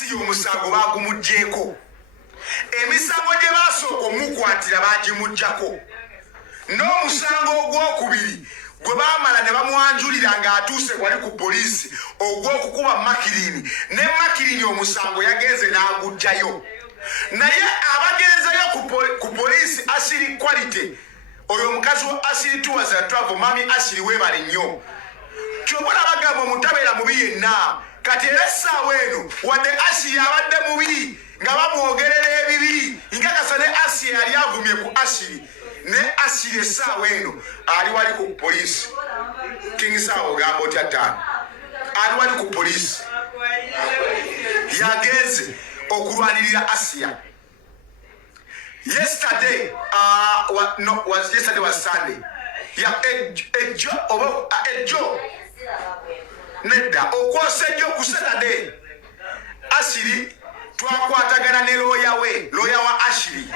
Asiya omusango bagumugyeko. Emisango gye basooka omukwatira bagimuggyako. N'omusango ogwokubiri gwe baamala ne bamwanjulira ng'atuuse wali ku poliisi ogw'okukuba Makirini. Ne Makirini omusango yagenze n'aguggyayo. Naye abagenzeyo ku poliisi Asiri Quality, oyo omukazi wa Asiri Tours and Travel, mami Asiri weebale nnyo. Kyobala bagamba omutabeera mubi yenna. Kati era essaawa eno wadde Asiri abadde mubi nga bamwogerera ebibi, nkakasa ne Asiri yali avumye ku Asiri. Ne Asiri essaawa eno ali wali ku poliisi. King Saawa ogamba otya ttaano? Ali wali ku poliisi. Yagenze okulwanirira Asiya. Yesterday was Sunday. Ejo nedda okwosejjo ku Saturday. Asiri twakwatagana ne lawyer wa Asiri.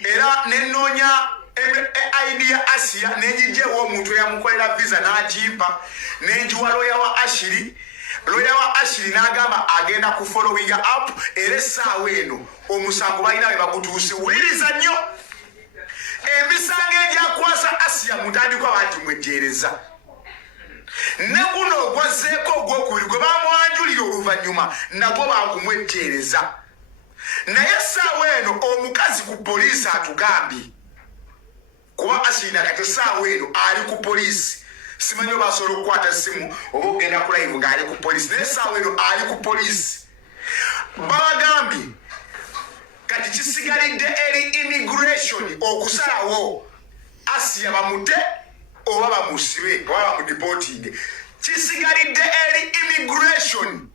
Era nenoonya ID ya Asiya nenjijewo omuntu eyamukolera visa n'agimpa nenjiwa lawyer wa Asiri. Lawyer wa Asiri n'agamba agenda ku following up era essaawa eno omusango balina we bagutuuse. Wuliriza nnyo emisango egyakwasa Asiya mutandikwa banti mwejjeereza. Ne guno ogwazzeeko ogwokubiri gwe bamwanjulira oluvannyuma nagwo bakumwejjeereza. Naye essaawa eno omukazi ku poliisi atugambye kuba Asiri nakati essaawa eno ali ku poliisi. Simanyi oba asobola okukwata essimu oba ogenda ku live ng'ali ku poliisi. Naye essaawa eno ali ku poliisi. Babagambye kati kisigalidde eri immigration okusalawo Asiya bamute oba bamusibe oba bamudeporting. Kisigalidde eri immigration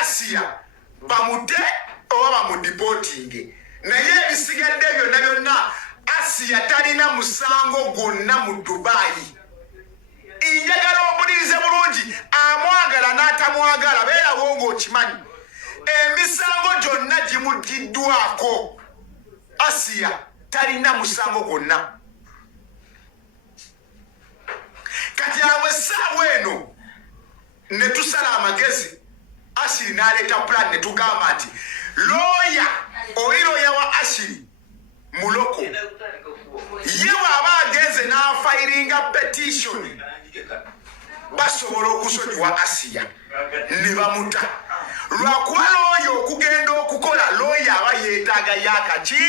Asiya bamute oba bamudeporting. Naye ebisigadde byonna byonna Asiya talina musango gwonna mu Dubai. Njagala ompulirize bulungi, amwagala n'atamwagala beerawo ng'okimanyi. Emisango gyonna gimuggiddwako. Asiya talina musango gwonna. Kati awo essaawa eno ne tusala amagezi. Asiri n'aleeta plan ne tugamba nti lawyer wa Asiri muloko ye bw'aba agenze n'afayiringa petition basobola okusonyiwa Asiya ne bamuta. Lwakuba lawyer okugenda okukola lawyer aba yeetaaga yakaki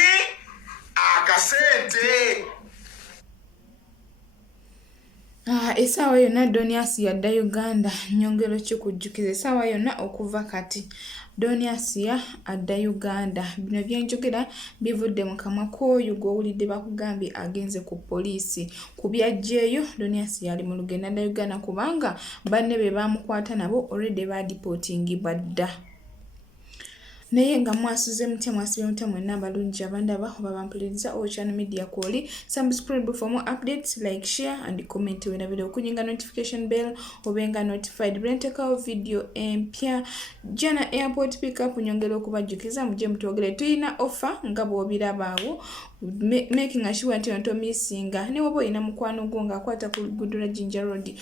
akasente. Essaawa yonna Donias yadda Uganda. Nyongero kikujjukiza essaawa yonna okuva kati Donias adda Uganda. Bino byenjogera bivudde mu kamwa k'oyo gw'owulidde bakugambye agenze ku poliisi. Ku byajjeeyo Donias yali mu lugendo adda Uganda kubanga banne be bamukwata nabo already badipotingibwa dda. Naye nga mwasize mwasibe mutya mwenna balungi abandaba oba bampuliriza Channel Media Kwoli. Subscribe for more updates, like, share and comment wena video kunyinga notification bell obenga notified brenteka video empya. Jana airport pickup nyongero okubajjukiza muje mutogere tuyina offer nga bw'obirabaawo, making sure nti onto missinga ne wobo ina mukwano gwo nga akwata ku Gudura Jinja Road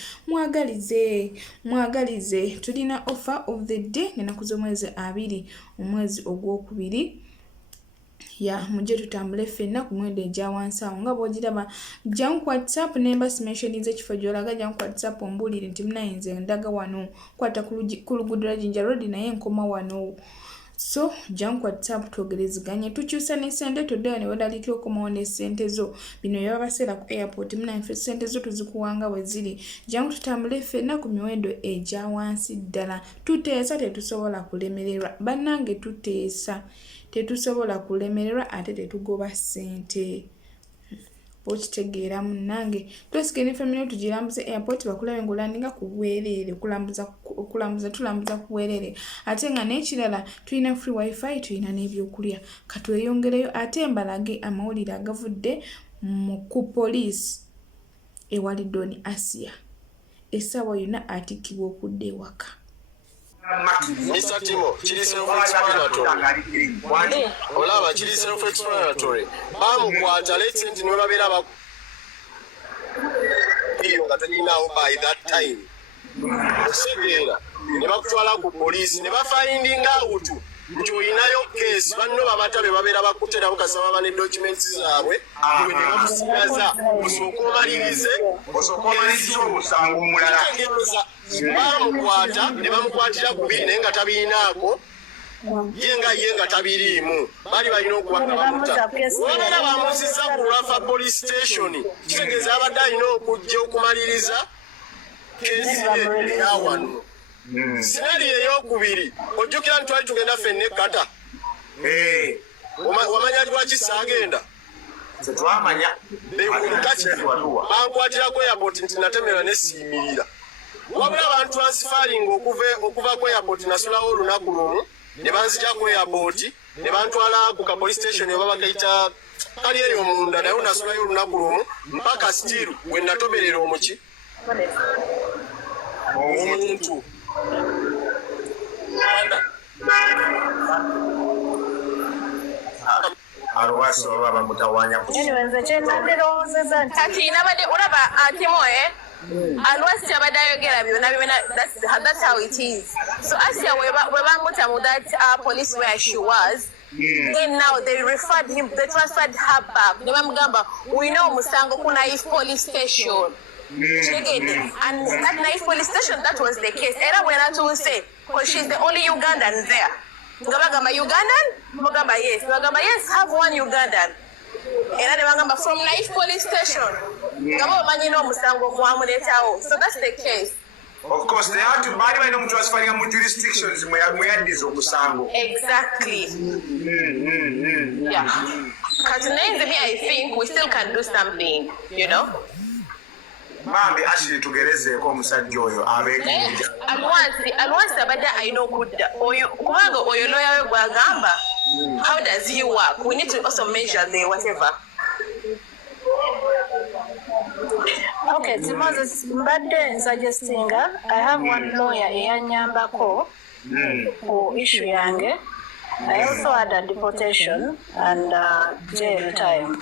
mwagalize tulina offer of the day nenaku z'omwezi 2 omwezi ogwokubiri ya muje tutambule ffenna ku mwendo egya wansi awo nga bw'ogiraba jjangu ku WhatsApp nemba simentionize ekifo gy'olaga jjangu ku WhatsApp ombuulire nti munayinze ndaga wano kwata ku Gudura Jinja Road naye nkoma wano. So jjangu ku WhatsApp twogerezeganye tukyusa ne ssente toddeyo ne wedalikira okomawo ne ssente zo. Bino byabaseera ku airport munayinfe ssente zo tuzikuwanga bwe ziri. Jjangu tutambule ffenna ku miwendo egya wansi ddala. Tuteesa tetusobola kulemererwa. Bannange tuteesa tetusobola kulemererwa ate tetugoba ssente. Okitegeera munnange twesige ne family tugirambuze airport bakulabe ng'olandinga ku bwereere okulambuza tulambuza ku bwereere ate nga n'ekirala tulina free wifi tulina n'ebyokulya katweyongereyo ate mbalage amawulire agavudde ku poliisi ewali Doni Asiya essaawa yonna atikkibwa okudda ewaka. Mr. Timo, kiri self-explanatory. Olaba kiri self-explanatory. Bamukwata let's nti ne babeera ba iyo nga tolinawo by that time. Osegeera ne bakutwala ku poliisi ne bafinding out nti olinayo keesi banno babatabe babeera bakuteramu kasaba bane documents zaabwe ne bakusigaza osooka omalirize omusango omulala bamukwata ne bamukwatira ku biri naye nga tabirinaako ye nga tabiriimu bali balina okuba nga bamuta wabala bamuzizza ku Lwafa police station kitegeeza abadde alina okujja okumaliriza keesi ye eyawano sinali eyokubiri ojjukira nti twali tugenda ffenna ekkata wamanya lwaki saagenda bankwatira ku airport nti natemerwa nesiimirira wabula bantransfaring okuva ku airport nasulawo olunaku lumu ne banzija ku airport ne bantwala ku ka police station oba bakayita kali eyo omunda naye nasulayo olunaku lumu mpaka still gwe natomerera omuki omuntu alwasi oba bamutawanya kati nabadde olaba atimoe alwasi abadde ayogera byonna that's how it is. So Asia we bamuta mu that police where she was, then now they transferred her back. Ne bamugamba we know musango ku Naif police station. And at Naif police station that was the case. Era when I say because she's the only Ugandan there. Ngabagamba Ugandan? Mugamba yes. Ngabagamba yes, have one Ugandan. Era ne bagamba from Naif police station. Ngabo manyi no musango gwamuletawo. So that's the case. Of course, they had to buy by no transferring mu jurisdictions mweyadiza omusango. Exactly. Yeah. Because I think we still can do something, you know? Bambi Ashley tugerezeeko omusajja oyo abeegenja. Alwansi abadde alina okudda. Kubanga oyo lawyer we gwagamba, how does he work? We need to also measure the whatever. Okay, Moses, mbadde suggestinga, I have one lawyer eyanyambako ku issue yange. I also had a deportation and jail time.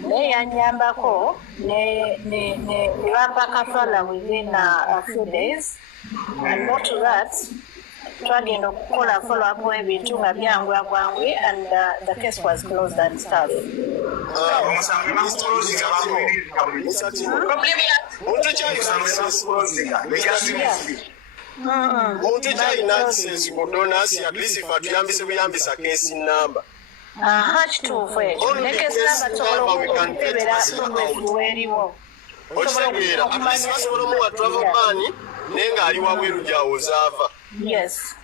Ne yanyambako ne bampa kafala within a few days, and more to that, twagenda okukola follow up w'ebintu nga byangwagwangwe, and the case was closed and stuff. Omuntu kyalina access ku donors at least if atuyambise buyambisa case number. Kituufu ekyo ne case number tusobola okukebera weriwo. Okitegeera at least basobola omuwa travel ban naye ng'ali wabweru gy'awozaava. Yes.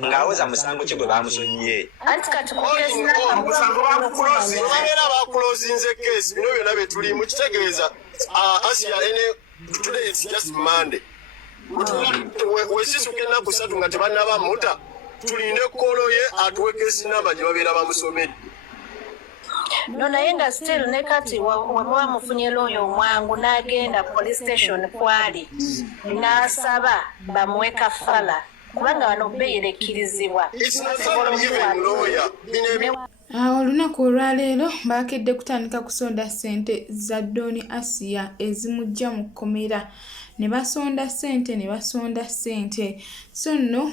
Ng'awoza musango ki gwe bamusonyiye? Anti kati ku case number babeera bakulozinze case bino byonna bye tulimu kitegeeza Asia ene today it's just Monday. Wesisuka ennaku 3 nga tebannaba muta tulinde kolo ye atuwe case number gye babeera bamusomedde. No, naye nga still ne kati wamuwa mufunye lawyer omwangu n'agenda police station kwali n'asaba bamuwe kafala kubanga wano beeyerekirizibwa. Olunaku olwaleero baakedde kutandika kusonda ssente za Doni Asia ezimujja mu kkomera ne basonda ssente so nno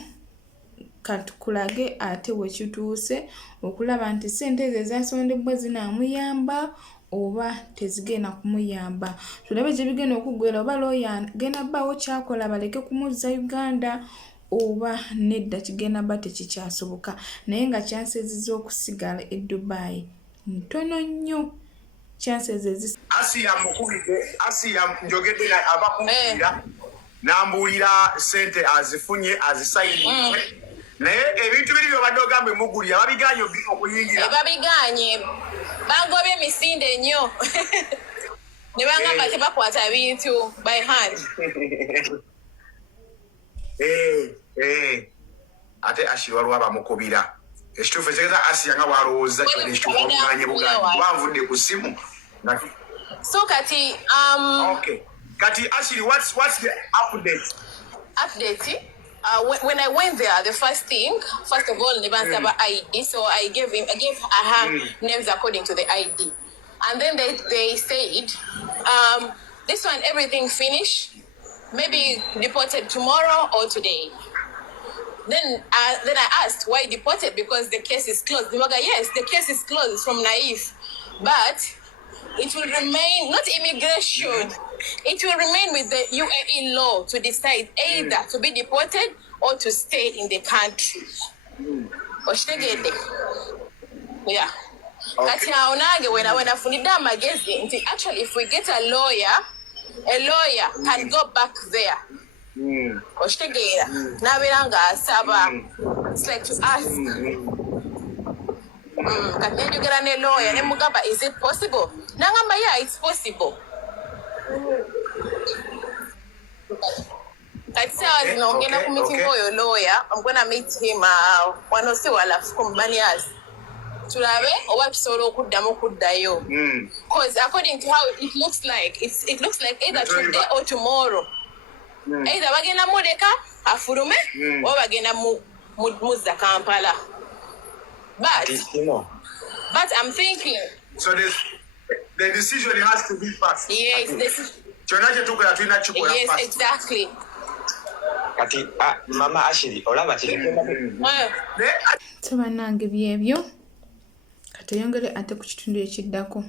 katukulage ate wekituuse okulaba nti ssente ezo ezasondebwa zinaamuyamba oba tezigenda kumuyamba. Tulabe gye bigenda okuggwera oba lawyer genda bbaawo kyakola baleke kumuzza Uganda oba nedda kigenda bba tekikyasoboka naye nga chances z'okusigala e Dubai ntono nnyo. Chances Asia mukubide Asia njogedde abakumbira n'ambuulira ssente azifunye azisayinise naye ebintu biri byobadde ogambe mugulira babiganye okuyingira. Babiganye bangobye emisinde nnyo ne bangamba tebakwata bintu by hand. Ate Ashirwa lwabamukubira ekituufu ekitegeeza Asia nga bw'alowooza kyonekituufu Buganda wanvudde ku simu. So kati okay. Kati Ashiri, what's the update? When I went there, the first of all, Nebansaba ID. So I gave her names according to the ID, and then they said, this one everything finished. maybe deported tomorrow or today. Then I asked why deported, because the case is closed. Dimaga, yes, the case is closed from Naif, but it will remain, not immigration, it will remain with the UAE law to decide either to be deported or to stay in the country. Yeah. Kati aonage when afunida magezi, actually if we get a lawyer can go back there. It's like to ask. Can you get a lawyer? Is it possible? Nangamba, yeah, it's possible. I'm gonna meet him one or two companies. Because according to how it looks like, it looks like either today or tomorrow. Either bagenda modeka afurume or bagenda muzza Kampala. But I'm thinking. So the decision has to be fast. Yes, yes, exactly. Kati mama Ashley olaba Tabanange byebyo katayongere ate ku kitundu ekiddako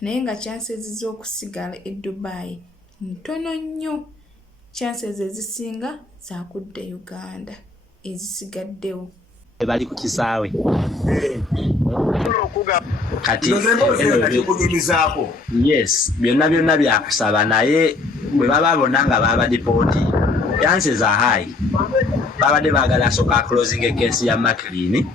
naye nga chances z'okusigala e Dubai ntono nnyo. Chances ezisinga zakudde Uganda ezisigaddewo bali ku kisaawe kati yes byonna byakusaba naye bwe bababona nga baba deport chances are high babadde baagala soka closing a case ya McLean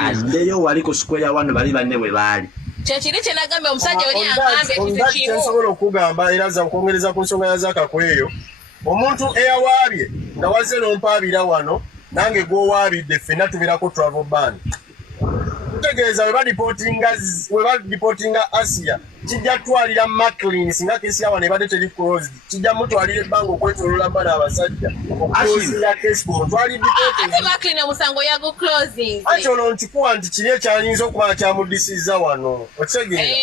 addeyo wali ku square one bali banne bwe baali kyekiri kye nagambe omusajja oli agambe ekizikimu nsobola okugamba era za okwongereza ku nsonga ya zakakweyo omuntu eyawaabye nga wazze n'ompaabira wano nange gwowaabidde ffenna tubeerako travel ban tutegeeza we badipotinga Asia kijja twalira McLean singa kesi yawa ne badde teri closed kijja mutwalira ebbanga okwetoloola bana abasajja okuclosinga kesi twali ate McLean omusango yago closing ate olwo nkikuwa nti kiri ekyalinza okuba kyamudisiza wano okitegeera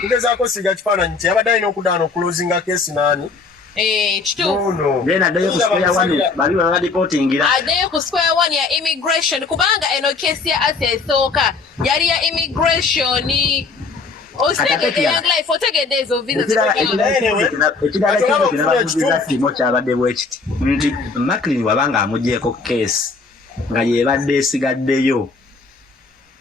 tugezaako siga kifaananyi kye yabadde alina okudaana okuclosinga kesi naani then addeyo ku square one bali baba deportingira addeyo ku square one ya immigration kubanga eno kesi ya Asia esooka yali ya immigration otegedde young life otegedde ezo visa ekirala kino kyabadde bwekiti nti McLean wabanga amugyeko case nga yebadde esigaddeyo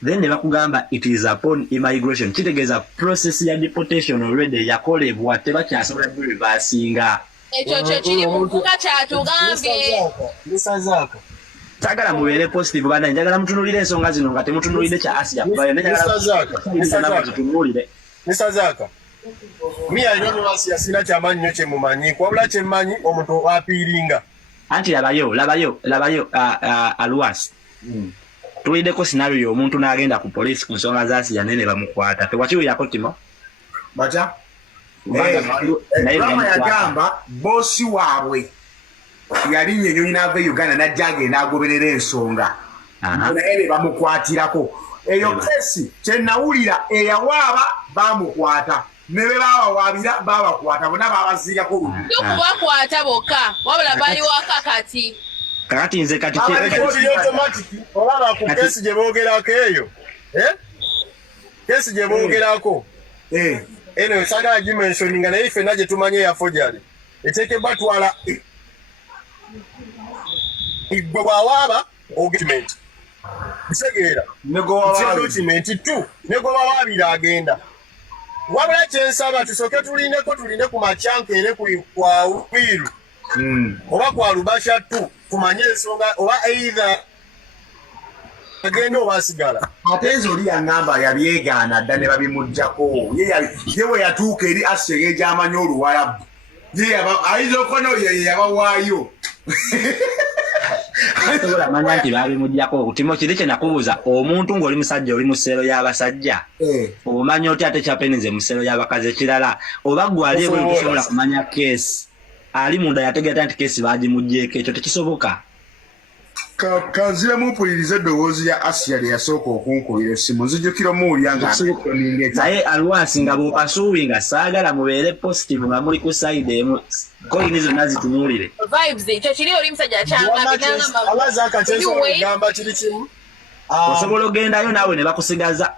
then ne bakugamba it is upon immigration kitegeeza process ya deportation already yakolebwa tebakyasobola reversinga ekyo kyo kiri mu kuka kyatugambye sagala mubeere positive bana njagala mutunulire ensonga zino nga temutunulire kya Asia kubayo tutunulire Nisazaka miya nyono Asia sina kyamanyi nyo kyemumanyi kwabula kyemmanyi omuntu apiiringa anti labayo Aluas tuwideko scenario omuntu n'agenda ku police ku nsonga za Asia nene bamukwata tewakiwulirako Timo bacha Rama yagamba bosi waabwe yali nyenyonyi n'ava Uganda n'ajja agenda agoberera ensonga naye bamukwatirako eyo kesi kye nawulira eyawaaba bamukwata ne be babawaabira babakwata bonna babaziirako kubakwata bokka wabula bali waka kati kakati nze kati olaba ku kesi gye boogerako eyo kesi gye boogerako eno sagala gimensioninga naye ffenna gye tumanye yafojali eteeke batwala gwe bwawaaba ogement kitegeera document tu ne gwe bawaabira agenda wabula kyensaba tusooke tulinde ku macyankeere kwa Wiru oba kwa Lubasha tu tumanye ensonga oba either agenda oba asigala ate nze oli yaŋŋamba yabyegaana dda ne babimuggyako ye we yatuuka eri Asia gy'amanyi Oluwarabu ayinza okubona oyo ye yabawaayo sobola manya nti babimuggyako Timo kiri kye nakubuuza omuntu ng'oli musajja oli mu sseero y'abasajja obumanyi otya ate kyapeninze mu sseero y'abakazi ekirala oba gwali ebwe kusobola kumanya keesi ali munda yategeera nti keesi baagimuggyeko ekyo tekisoboka Kanzira mupulirize eddoboozi lya Asia lye yasooka okunkubira essimu nzijukira muwulira nga naye alwasi nga bw'okasuubi nga saagala mubeere positive nga muli ku sayidi emu koyini zonna zitunuulire ekyo kiri oli musajja kyangagamba kiri kimu osobola ogendayo naawe ne bakusigaza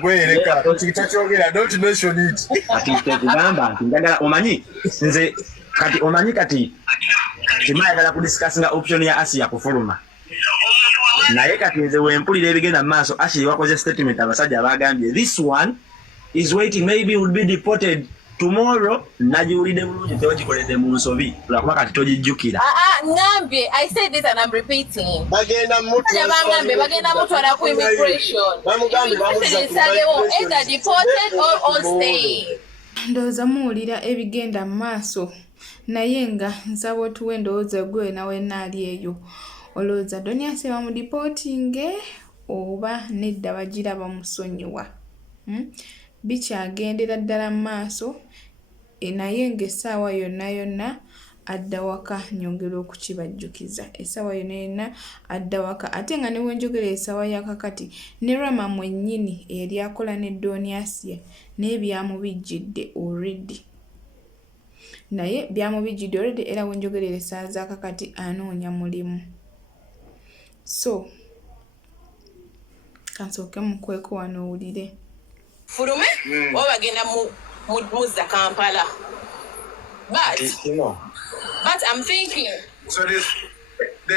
gwereka tokyogera don't mention it kati tekugamba nti njagala omanyi nze kati omanyi kati timayagala kudisikasinga option ya Asia kufuluma naye kati nze wempulira ebigenda mu maaso Ashley wakoze statement abasajja bagambye this one is waiting maybe will be deported tomorrow nagiwulidde bulungi tewagikoledde mu nsobi lwakuba kati togijjukira ngambye I said this and I'm repeating bagenda mutwala ku immigration esagewo either deported or staying ndowooza muwulira ebigenda mu maaso naye nga nsaba otuwa endowooza gwe nawe naali eyo olowooza Donias bamudipootinge oba nedda bagira bamusonyiwa bikyagendera ddala mu maaso naye ng'essaawa yonna adda waka nyongera okukibajjukiza essaawa yonna adda waka ate nga ne wenjogera essaawa yakakati ne Rama mwennyini eyali akola ne Donias naye byamubijjidde already naye byamubijjidde already era wenjogerera essaawa zakakati anoonya mulimu so kansooke mukweko wano owulire fulume oba bagenda muzza Kampala but I'm thinking so the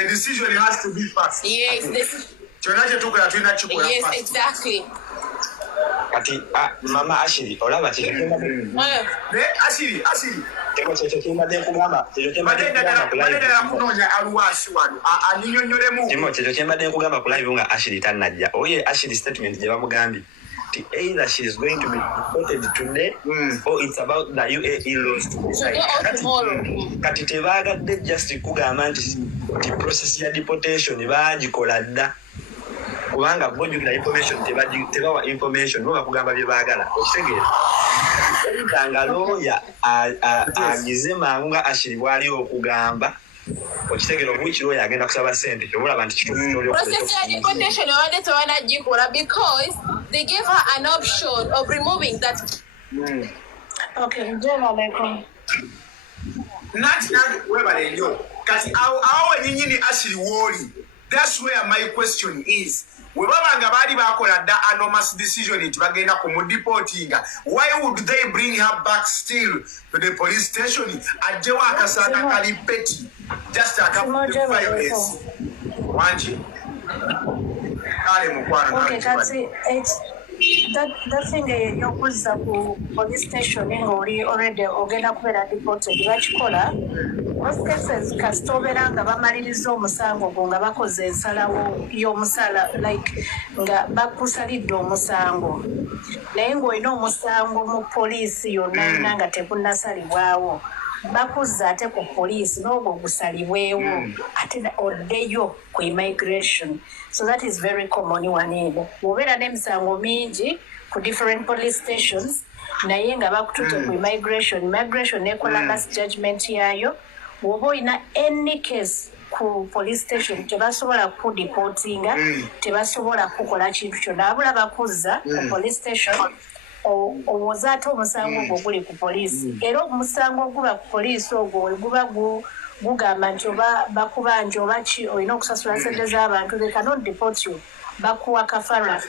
decision has to be fast. Yes, yes, exactly. Kati mama Ashley olaba kyekyo kyembadde nkugamba ku live nga Ashley tannajja oye Ashley statement gye bamugambye either she is going to be deported today or it's about the UAE laws to decide. Kati tebaagadde just kugamba nti process ya deportation baagikola dda kubanga bojjukira information tebawa information no bakugamba bye baagala okitegeera nga lawyer agize mangu nga Ashley bwali okugamba okitegeera obuki lawyer agenda kusaba sente kyobulaba nti kituufu process ya deportation wadde tewanagikola because they gave her an option of removing that. Okay, alaikum. Not webale nnyo kati awo nyinyini Ashley woli. That's where my question is. We babanga bali bakola da anonymous decision nti bagenda kumudeportinga. Why would they bring her back still to the police station? Ajewa akasaka kalipeti just a couple of 5 days. Wanchi. Okay, that's it. That thing yokuza ku police station ngoli already ogenda kubera deported bakikola most cases kastobera nga bamaliriza omusango nga bakoze ensalawo y'omusala like nga bakusalidde omusango naye ng'olina omusango mu poliisi yonna nga tegunnasalibwawo bakuzza ate ku poliisi n'ogwo gusalibwewo ate oddeyo ku immigration. So that is very common wanene. Wobera n'emisango mingi ku different police stations naye nga bakututte ku immigration nekola last judgment yayo woba olina any case ku police station tebasobola kudeportinga tebasobola kukola kintu kyonna abula bakuzza ku police station owoza ate omusango ogwo guli ku poliisi era omusango oguba ku poliisi ogwo guba gugamba nti oba bakubanja oba ki olina okusasula sente z'abantu they cannot deport you bakuwa kafara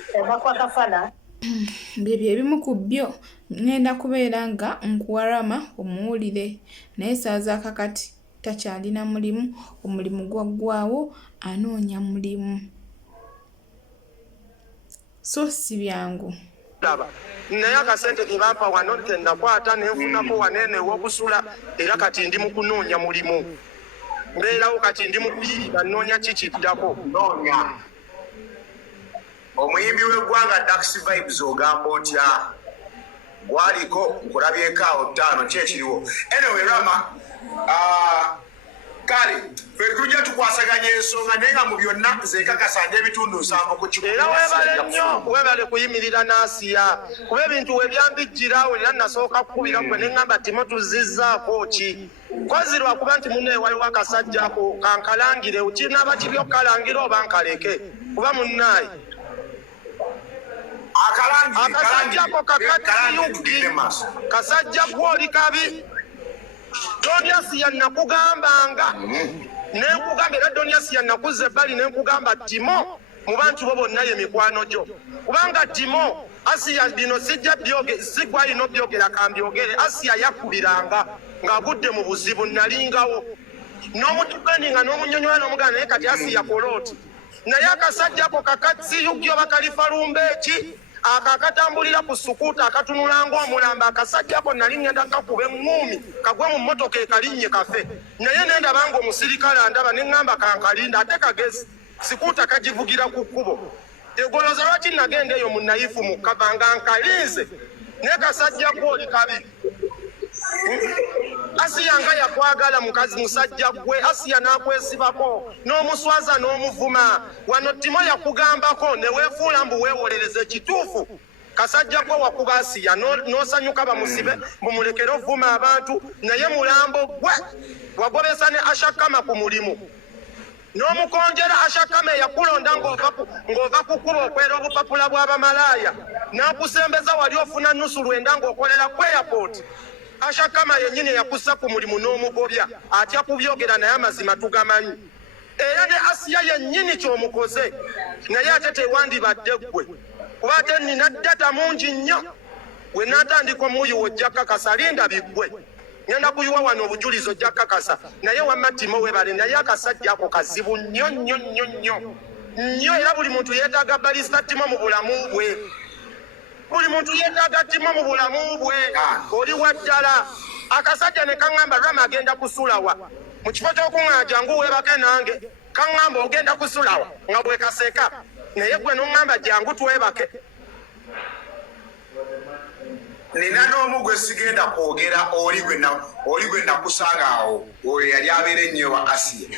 byebyo ebimu ku byo ngenda kubeera nga nkuwarama omuwulire naye saa zakakati takyalina mulimu omulimu gwaggwawo anoonya mulimu so si byangu naye akasente ke bampa wano nte nakwata nenfunako wanene w'okusula era kati ndi mu kunoonya mulimu mbeerawo kati ndi mu kuyiiga nnoonya kikiddako noonya omuyimbi w'eggwanga Dax Vibes ogamba otya gwaliko nkulabyeko awo ttaano ki ekiriwo anyway Rama kale ferikuja tukwasaganya ensonga naye nga mu byonna nze nkakasanja ebitundu nsanvu ku kikulu era webale nnyo webale kuyimirira n'asiya kuba ebintu webyambijjirawo era nasooka kukubira gwe ne ŋŋamba timo tuzizzaako ki kozi lwakuba nti munnaye waliwo akasajja ako kankalangire kinaaba kiri okukalangira oba nkaleke kuba munnaye akasajja ako kakatiyugi kasajja gwoli kabi Doniasi yanakugambanga nenkugamba era Doniasi yanakuze bali nenkugamba Timo mu bantu bo bonna ye mikwano gyo kubanga Timo Asiya bino sijja byoge sigwa ino byogera kambyogere Asiya yakubiranga ngagudde mu buzibu nalingawo n'omutugani nga n'omunyonyola n'omugana naye kati Asiya koloti naye akasajja ko kakatsi yugyo bakalifa lumbeki akakatambulira ku sukuta akatunula ng'omulamba akasajja ko nali ngenda kakube ngumi kagwe mu mmotoka ekalinnye kafe naye nenda bango omusirikale andaba ne ŋŋamba kankalinda ate kagezi sikuta kagivugira ku kkubo egoloza lwaki nagenda eyo mu nayifu mu kabanga nkalinze naye kasajja gwoli kabi Asiya nga yakwagala mukazi musajja gwe Asiya n'akwesibako n'omuswaza n'omuvuma wano Timo yakugambako ne weefuula mbu weewolereza ekituufu kasajja ko wakuba Asiya n'osanyuka bamusibe mumulekere ovuma abantu naye mulambo gwe wagobesa ne Ashakama ku mulimu n'omukonjera Ashakama yakulonda ng'ova kukuba okwera obupapula bw'abamalaaya n'akusembeza wali ofuna nnusu lwenda ng'okolera ku airport Ashakama yennyini yakussa ku mulimu n'omugobya atya kubyogera naye amazima tugamanyi era ne Asiya yennyini ky'omukoze naye ate tewandibadde ggwe kuba ate nina data mungi nnyo we naatandika omuyi wojja kakasa linda biggwe ngenda kuyiwa wano obujulizi ojja kakasa naye wamma Timo webale naye akasajja ako kazibu nnyo nnyo nnyo nnyo nnyo era buli muntu yeetaaga balista Timo mu bulamu bwe buli muntu yeetaaga Timo mu bulamu bwe oli waddala akasajja ne kaŋŋamba Rama agenda kusulawa mu kifo ky'okuŋŋaana jangu weebake nange kaŋŋamba ogenda kusulawa nga bwe kaseka naye gwe n'oŋŋamba jangu twebake nina n'omu gwe sigenda kwogera oli gwe nakusanga awo oyo yali abeera ennyo wa Asiya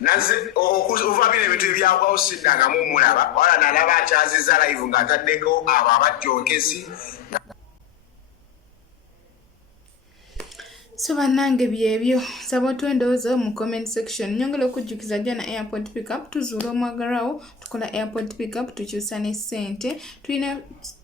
naze ova bino ebintu ebyagwawo siddangamu omulaba wala nalaba akyaziza live ng'ataddeko abo abajjonkezi so bannange byebyo saba otwendowoozawo mu comment section nyongera okujjukiza jja na airport pickup tuzuula omwagalwawo tukola airport pickup tukyusa ne ssente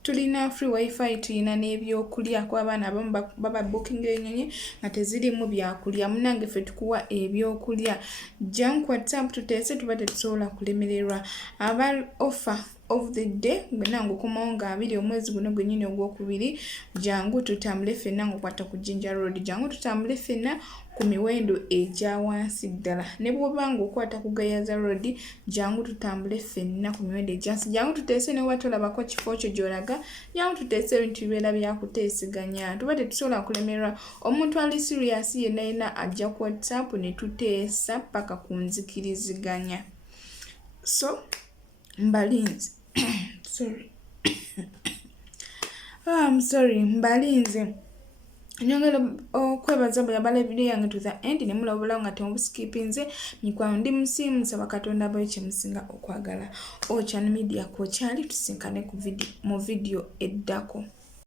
tulina free wifi tulina n'ebyokulya ku abaana abamu baba booking enyonyi nga tezirimu byakulya munnange ffe tukuwa ebyokulya jjangu ku WhatsApp tuteese tuba tetusobola kulemererwa aba offer of the day gwenango kumawo nga 2 omwezi guno gwennyini ogwokubiri jangu tutambule ffenna ng'okwata ku Jinja Road jangu tutambule ffenna ku miwendo egya wansi ddala ne bw'obanga okwata ku Gayaza Road jangu tutambule ffenna ku miwendo egyansi jangu tuteese ne watolabako kifo kyo gy'olaga jangu tuteese ebintu bibeera byakuteeseganya tuba tetusobola kulemererwa omuntu ali serious yenna yenna ajja ku WhatsApp ne tuteesa paka ku nzikiriziganya so mbalinzi sorry mbalinze nyongera okwebaza bwe yabala video yange to the end ne mulabulawo nga temubuskipinze mikwano ndi musimu nsaba Katonda abayo kye musinga okwagala Channel Media ko kyali tusinkane mu video eddako.